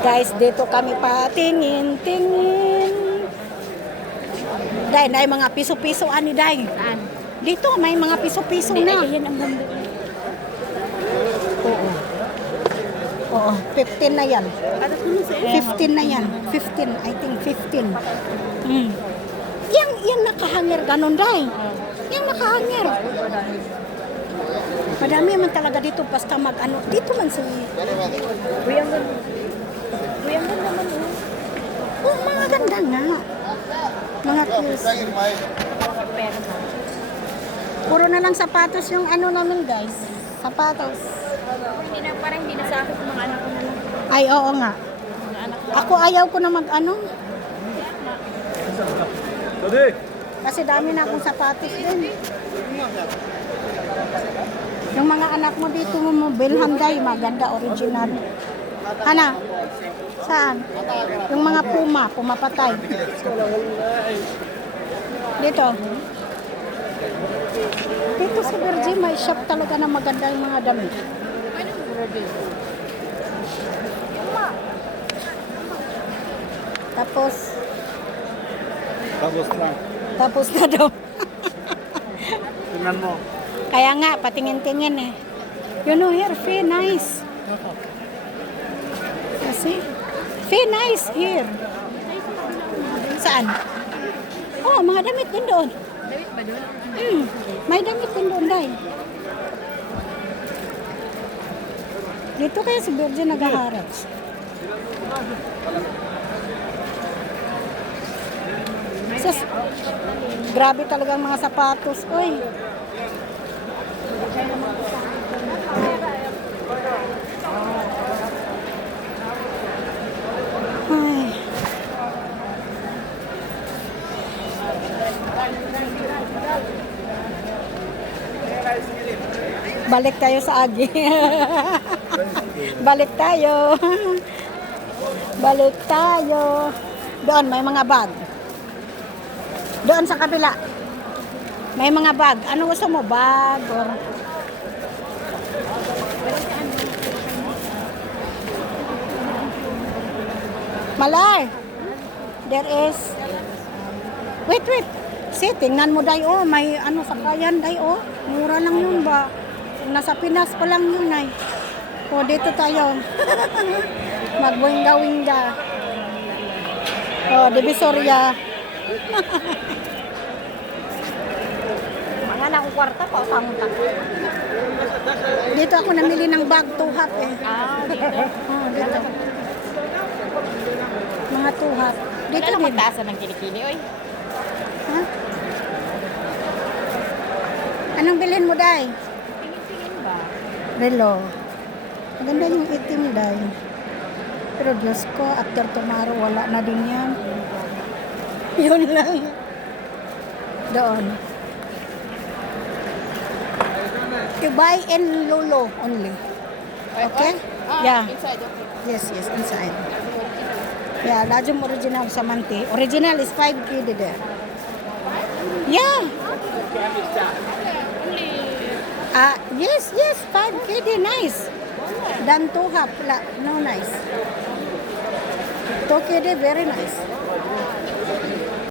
Guys, dito kami patingin-tingin. Day, mga piso-piso ani day. Dito may mga piso-piso na. Yan ang ganda. Oo. Oo, 15 na yan. 15 na yan. 15, I think 15. Yang nakahanger ganun day. Yang nakahanger. Madami man talaga dito basta mag-ano. Dito man si... Uy, ang ganda. Uy, ang ganda naman. Oh, mga ganda nga. Mga cute. Puro na lang sapatos yung ano namin guys. Sapatos. Hindi na, parang hindi na sa akin mga anak ko na lang. Ay, oo nga. Mga anak ko. Ako ayaw ko na mag-ano. Kasi dami na akong sapatos din. Yung mga anak mo dito mo bilhan day, maganda original. Ana? Saan? Yung mga puma patay. Dito. Dito sa Virgin may shop talaga na maganda yung mga damit. Tapos tapos na daw. Tingnan mo. Kaya nga, patingin-tingin eh. You know here, very nice. Kasi, very nice here. Saan? Oh, mga damit din doon. Damit ba doon? May damit din doon, day. Dito kaya si Virgin nag-aharap. Grabe talagang mga sapatos. Uy. Ay. Balik tayo sa Agi. Balik tayo. Balik tayo. Doon may mga bag. Doon sa kabila. May mga bag. Ano gusto mo? Bag or... Malay. There is... Wait. See, tingnan mo day, oh. May ano sa kayan day, oh. Mura lang yun ba? Nasa Pinas pa lang yun, ay. O, dito tayo. Magwingga-wingga. O, Divisoria. Mga anak ko kwarta pa, utang-utang. Dito ako namili ng bag, 2 half eh. Dito. Oh, dito. Mga 2 half. Dito Dito din. magtaasan ng kilikili, oy. Ha? Anong bilhin mo, day? Tingin-tingin ba? Relo. Maganda yung itim, day. Pero Diyos ko, after tomorrow, wala na din yan. Yun lang. Doon. You buy in Lolo only. Okay? Yeah. Inside, okay. Yes, inside. Yeah, Lajum original Samanti. Original is 5 KD there. Yeah. Yes, 5 KD, nice. Dan 2 half, no nice. 2 KD, very nice.